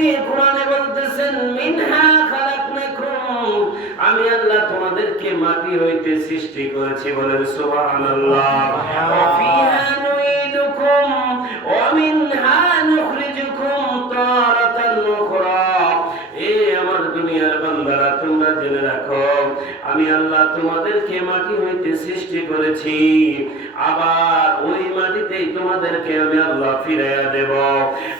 দিয়ে কোরআনে বলতেছেন মিনহা খালাকনাকুম, আমি আল্লাহ তোমাদেরকে মাটি হইতে সৃষ্টি করেছি, বলেন সুবহানাল্লাহ। ওয়া ফিহা নুইদুকুম ওয়া মিনহা নুখরিজুকুম তারাতান উখরা। এ আমার দুনিয়ার বান্দারা, তোমরা জেনে রাখো আমি আল্লাহ তোমাদেরকে মাটি হইতে সৃষ্টি করেছি, আবার ওই মাটিতেই তোমাদেরকে আমি আল্লাহ ফিরাইয়া দেব।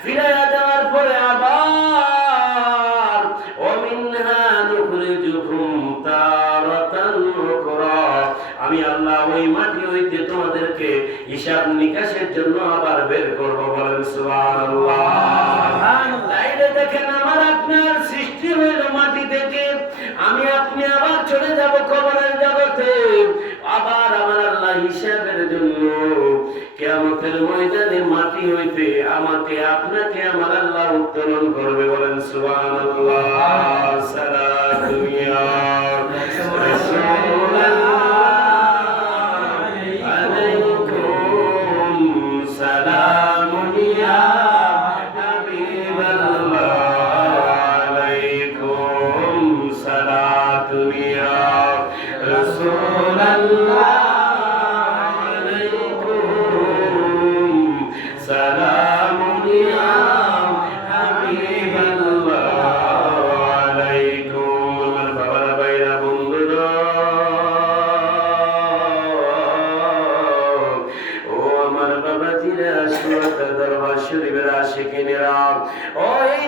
ফিরাইয়া দেওয়ার পরে আবার ওমিনহা নুখরিজুকুম তারাতান উখরা, আমি আল্লাহ ওই মাটি হইতে তোমাদেরকে হিসাব নিকাশের জন্য আবার বের করব, বলেন সুবহানাল্লাহ। তাইলে দেখেন আমার আপনার সৃষ্টি হইল মাটি থেকে, আমি আপনি আবার চলে যাব কবরের জগতে, আবার আমার আল্লাহ হিসাবের জন্য কিয়ামতের ময়দানে মাটি হইতে আমাকে আপনাকে আমার আল্লাহ উত্তোলন করবে, বলেন সুবহানাল্লাহ। সালাতু ইয়া রাসূলুল্লাহ আলাইকুম সালামু ইয়া হাবিবাল্লাহ আলাইকুম সালাতু ইয়া রাসূলুল্লাহ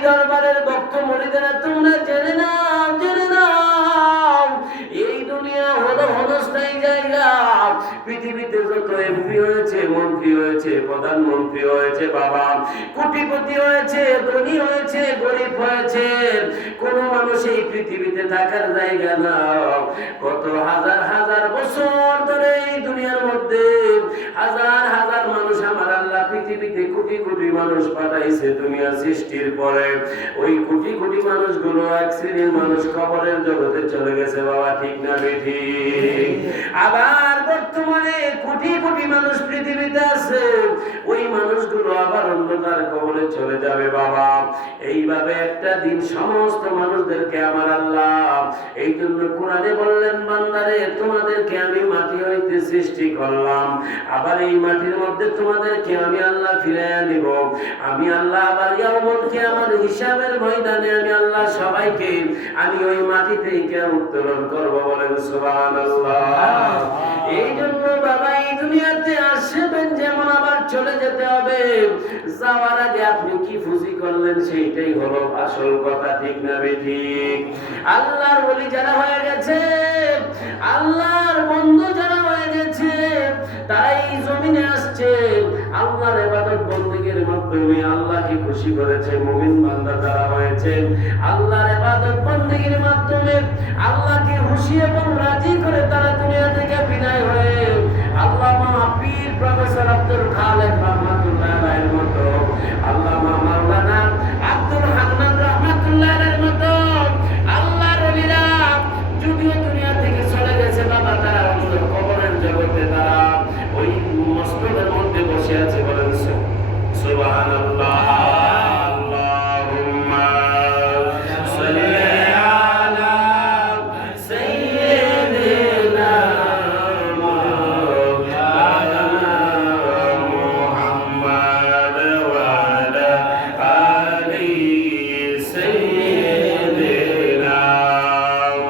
দরবারের ভক্ত মুরিদেরা, তোমরা জেনে নাও, জেনে নাও, এই দুনিয়া হলো ক্ষণস্থায়ী জায়গা। পৃথিবীতে যত এমপি হয়েছে, মন্ত্রী হয়েছে, প্রধানমন্ত্রী হয়েছে, বাবা কোটিপতি হয়েছে, ধনী হয়েছে, গরিব হয়েছে, কোন মানুষ এই পৃথিবীতে থাকার জায়গা না। কত হাজার হাজার বছর ধরে এই দুনিয়ার মধ্যে হাজার হাজার মানুষ আমার আল্লাহ পৃথিবীতে কোটি কোটি মানুষ পাঠাইছে দুনিয়া সৃষ্টির পরে। ওই কোটি কোটি মানুষগুলো এক শ্রেণীর মানুষ কবরের জগতে চলে গেছে, বাবা ঠিক না বেঠিক? আবার বর্তমানে কোটি কোটি মানুষ পৃথিবীতে আছে, ওই মানুষগুলো আবার অন্ধকার কবরে চলে যাবে, বাবা। এইভাবে একটা দিন সমস্ত মানুষদেরকে আমার আল্লাহ এই জন্য কোরআনে বললেন, বান্দারে তোমাদেরকে আমি মাটি হইতে সৃষ্টি করলাম, আবার এই মাটির মধ্যে তোমাদেরকে আমি আল্লাহ ফিরাইয়া নিব। আমি আল্লাহ আবার ইয়াউমুল কিয়ামার হিসাবের ময়দানে আমি আল্লাহ সবাইকে আমি ওই মাটি থেকে উত্তোলন করব, বলেন সুবহানাল্লাহ। এই জন্য বাবা এই দুনিয়াতে আসবেন যেমন আবার চলে যেতে হবে। যাওয়ার আগে আপনি কি ফুজি করলেন সেইটাই হলো আসল কথা, ঠিক না বেঠিক? আল্লাহর ওলি যারা হয়ে গেছে, আল্লাহর বন্ধু যারা হয়ে গেছে, তাই জমিনে আসছে আল্লাহর ইবাদত বندگির মাধ্যমে আল্লাহকে খুশি করেছে। মুমিন বান্দা যারা হয়েছে, আল্লাহর ইবাদত বندگির মাধ্যমে আল্লাহকে খুশি এবং রাজি করে তারা দুনিয়া থেকে বিদায় হয়ে আল্লামা পীর প্রফেসর আব্দুল খালেক রহমাতুল্লাহ আলাইহির মতো, আল্লামা মাওলানা আব্দুল হান্নান রহমাতুল্লাহ আলাইহির মতো আল্লাহর ওলিরা যদিও দুনিয়া থেকে চলে গেছে, বাবা তারা অন্তর কবরের জগতে তারা ওই মসজিদের মধ্যে বসে আছে, বলেন সুবহানাল্লাহ। আল্লাহুম্মা সাল্লি আলা সাইয়্যিদিনা মাওলানা মুহাম্মদ ওয়া আলা আলি সাইয়্যিদিনা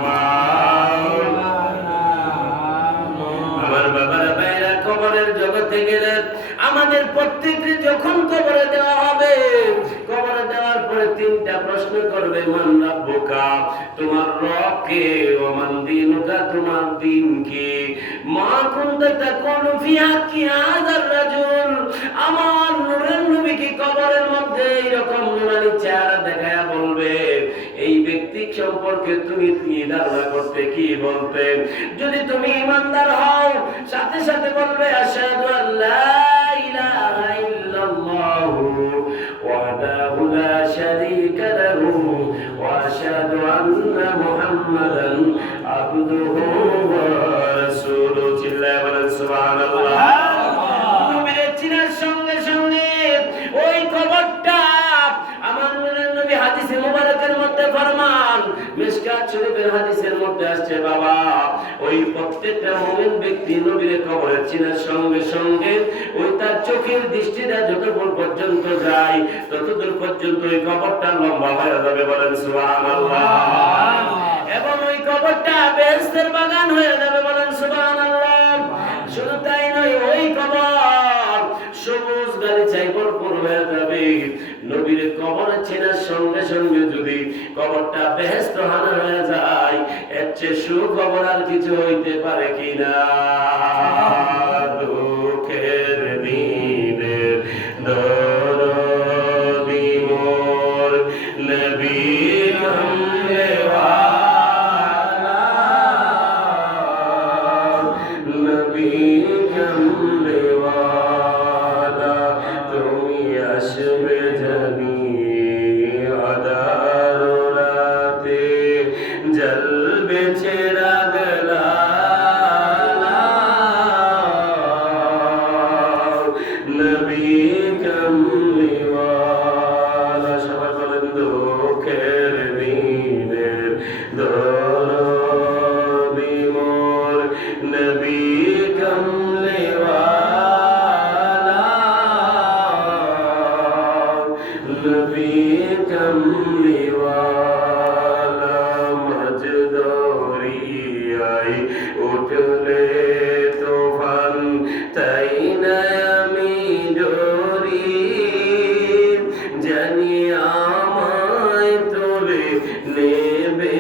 মাওলানা। আমার বাবার ভাইরা কবরের জগতে গেলে আমাদের প্রত্যেককে যখন কবরে দেওয়া হবে, কবরে দেওয়ার পরে তিনটা প্রশ্ন করবে, মান রাব্বুকা, তোমার রব কে? ওয়া মান দীনুকা, তোমার দ্বীন কি? মা কুনতা তাকুনু ফি হাক্কি হাযার রাজুল, আমার নূরের নবী কি কবরের মধ্যে এরকম নুরানি চেহারা দেখায়া বলবে, এই ব্যক্তি সম্পর্কে তুমি ধারণা করতে কি বলতেন? যদি তুমি ঈমানদার হও, সাথে সাথে বলবে আশহাদু আল্লা ইলাহা ইল্লাল্লাহু ওয়াহদাহু লা শারীকা লাহু ওয়া আশহাদু আন্না মুহাম্মাদান আবদুহু ওয়া রাসূলুহু। চিল্লায়া বলেন সুবহানাল্লাহ। নবীর চিনার সঙ্গে সঙ্গে ওই কবরটা আমার নবী হাদিস মিশকাত শরীফের হাদিসের মধ্যে আসছে বাবা, ওই প্রত্যেকটা মুমিন ব্যক্তি নবীর কবরে চিনার সঙ্গে সঙ্গে ওই তার চোখের দৃষ্টিটা যতদূর পর্যন্ত যায় ততদূর পর্যন্ত ওই কবরটা লম্বা হয়ে যাবে, বলেন সুবহানাল্লাহ। এবং ওই কবরটা বেহেশতের বাগান হয়ে যাবে, বলেন সুবহানাল্লাহ। শুধু তাই নয়, ওই কবর সবুজ গালিচায় ভরপুর হয়ে যাবে। নবীর কবর চেনার সঙ্গে সঙ্গে যদি কবরটা বেহেশত হানা হয়ে যায়, এর চেয়ে সুখবর আর কিছু হইতে পারে কিনা? দুঃখের দিনে দরদি মোর নবী কামলেওয়ালা, নবী কামলেওয়ালা, তুমি আসবে জানি আধার রাতে, জ্বলবে চিরাগ লালা, নবী কামলিওয়ালা। সবাই বলেন দুঃখের দিনে দরদি মোর নবী কামলিওয়ালা, নবী কামলিওয়ালা। মাঝ দরিয়ায় উঠলে তুফান, তাই না আমি ডরি, জানি আমায় তুলে নেবে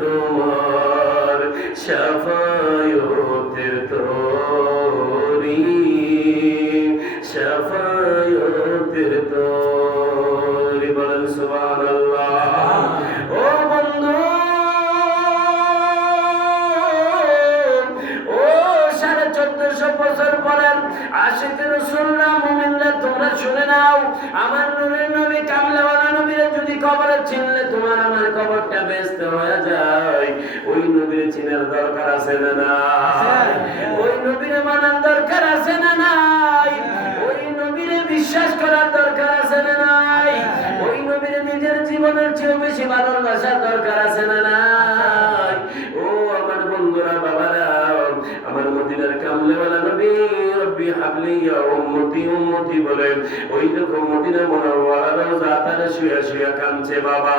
তোমার শাফায়াতের তরি, শাফায়াতের তরি, বলেন সুবহানাল্লাহ। ও বন্ধু, ও 1450 বছর পরের আশিকের রাসূলরা, মুমিনরা, তোমরা শুনে নাও, আমার নূরের নবী কামলেওয়ালা নবীরে যদি কবরে চিনলে তোমার আমার কবরটা ব্যস্ত হয়ে যায়, ওই নবীরে চিনার দরকার আছে না নাই? ওই নবীরে মানার দরকার আছে না নাই? ওই নবীরে বিশ্বাস করার দরকার আছে না নাই? ওই নবীরে নিজের জীবনের চেয়ে বেশি ভালোবাসার দরকার আছে না নাই? ও আমার বন্ধুরা, বাবারা, আমার মদিনার কামলেওয়ালা নবী রব্বি হাবলি ইয়া উম্মতি উম্মতি বলে ওই রকম মদিনা মুনাওয়ারা রওজা তারে শুয়ে শুয়ে কাঁদছে বাবা,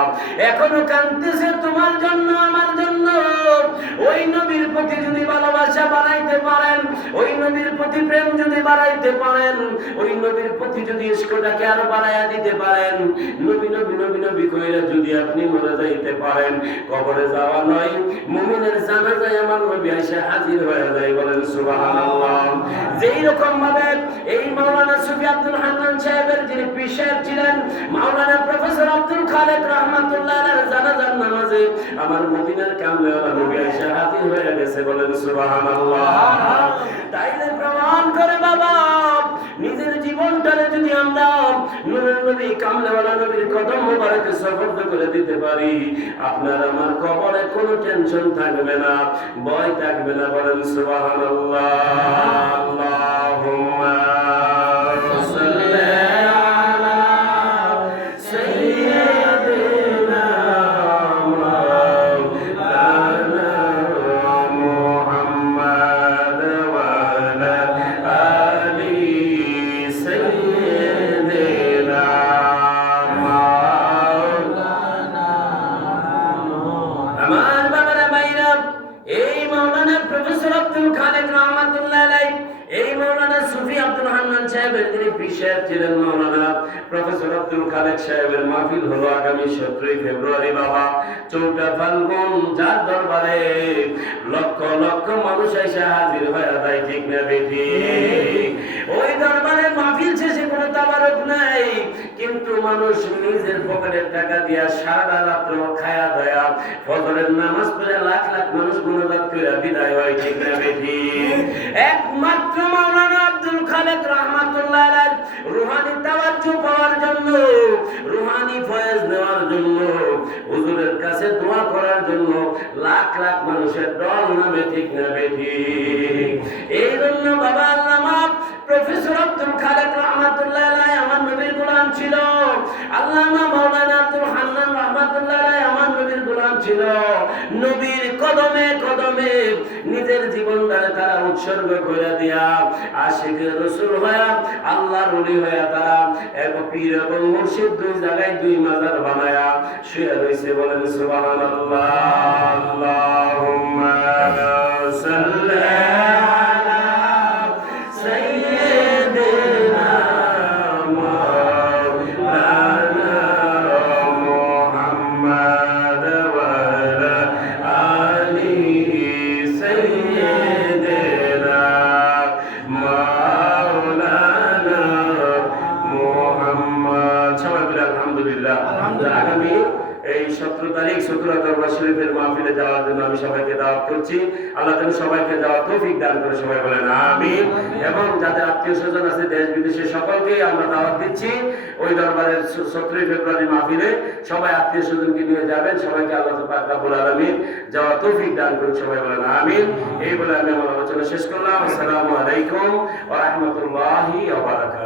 এখনো কাঁদতেছে তোমার জন্য, আমার জন্য। ওই নবীর প্রতি যদি ভালোবাসা বাড়াইতে পারেন, ওই নবীর প্রতি প্রেম যদি বাড়াইতে পারেন, ওই নবীর প্রতি যদি ইশকটাকে আরো বাড়াইয়া দিতে পারেন, নবী নবী নবী নবী কইরা যদি আপনি মরে যাইতে পারেন, কবরে যাওয়া নয়, মুমিনের জানাজায় আমার নবী এসে হাজির হয়ে যায়, বলেন সুবহানাল্লাহ। যেই রকম ভাবে এই মাওলানা সুফি আব্দুল হান্নান সাহেবের যিনি পীর সাহেব ছিলেন, মাওলানা প্রফেসর আব্দুল খালেক রাহমাতুল্লাহ আলাইহির জানাজার নামাজে আমার মদিনার কামলেওয়ালা নবী এসে হাজির হয়ে গেছে, বলেন সুবহানাল্লাহ। তাইলে প্রমাণ করে বাবা, নিজের জীবনটারে যদি আমরা নূরের নবী কামলেওয়ালা নবীর কদম মোবারকে সুপর্দ করে দিতে পারি, আপনার আমার কবরে কোনো টেনশন থাকবে না, ভয় থাকবে না, বলেন সুবহানাল্লাহ। আল্লাহুম্মা সাল্লি আলা সাইয়্যিদিনা মাওলানা মুহাম্মাদ ওয়া আলা আলি সাইয়্যিদিনা মাওলানা। আমার বাবারা, ভাইরা, এই মাওলানা প্রফেসর আব্দুল খালেক রাহমাতুল্লাহ আলাইহি, এই মাওলানা সুফি আব্দুল হান্নান সাহেবের যিনি পীর সাহেব ছিলেন, মাওলানা প্রফেসর আব্দুল খালেক সাহেবের মাহফিল হলো আগামী 17 ফেব্রুয়ারি বাবা, 14 ফাল্গুন, যার দরবারে লক্ষ লক্ষ মানুষ এসে হাজির হয়ে যায়, ঠিক না বেটি? ওই দরবারে মাহফিল শেষে কোনো তাবারক নাই, কিন্তু মানুষ নিজের পকেটের টাকা দিয়া সারা রাত খায়া দয়া ফজরের নামাজ পড়ে লাখ লাখ মানুষ মুনাজাত করে বিদায় হয়, ঠিক না বেটি? একমাত্র মাওলানা আব্দুল খালেক রাহমাতুল্লাহ আলাইহি রুহানি তাওয়াজ্জু পাওয়ার জন্য, রুহানি ফয়েজ নেওয়ার জন্য, হুজুরের কাছে দোয়া করার জন্য লাখ লাখ মানুষের দল নামে, ঠিক না বেটি? এই জন্য বাবা আল্লামা প্রফেসর আব্দুল খালেক রাহমাতুল্লাহ আলাইহি আমার নবীর গোলাম ছিল, আল্লামা মাওলানা আব্দুল হান্নান রাহমাতুল্লাহ আলাইহি আমার নবীর গোলাম ছিল, নবীর কদমে কদমে নিজের জীবনটারে তারা উৎসর্গ করে দিয়া আশিকের রাসূল হয়া আল্লাহর ওলি হয়া তারা এক পীর এবং মুর্শিদ দুই জায়গায় দুই মাজার বানায়া শুয়ে রয়েছে। বলেন সুবহানাল্লাহ। আল্লাহুম্মা সাল্লি আলা সাইয়্যিদিনা মাওলানা মুহাম্মদ ওয়া আলা আলি সাইয়্যিদিনা মাওলানা মুহাম্মদ। সবাই বলে আলহামদুলিল্লাহ। আগামী এই 17 তারিখ সূরা দরবার শরীফের মাহফিলে যাওয়ার জন্য আমি সবাইকে দাওয়াত করছি। আল্লাহ যেন সবাইকে যাওয়ার তৌফিক দান করে, সবাই বলেন আমিন। এবং যাদের আত্মীয় স্বজন আছে দেশ বিদেশে সকলকেই আমরা দাওয়াত দিচ্ছি ওই দরবারের 17 ফেব্রুয়ারি মাহফিলে। সবাই আত্মীয় স্বজনকে নিয়ে যাবেন, সবাইকে আল্লাহ পাক রব্বুল আলামিন যাওয়ার তৌফিক দান করুন, সবাই বলেন আমিন। এই বলে আমি আমার আলোচনা শেষ করলাম। আসসালামু আলাইকুম ওয়া রাহমাতুল্লাহি ওয়া বারাকাতুহু।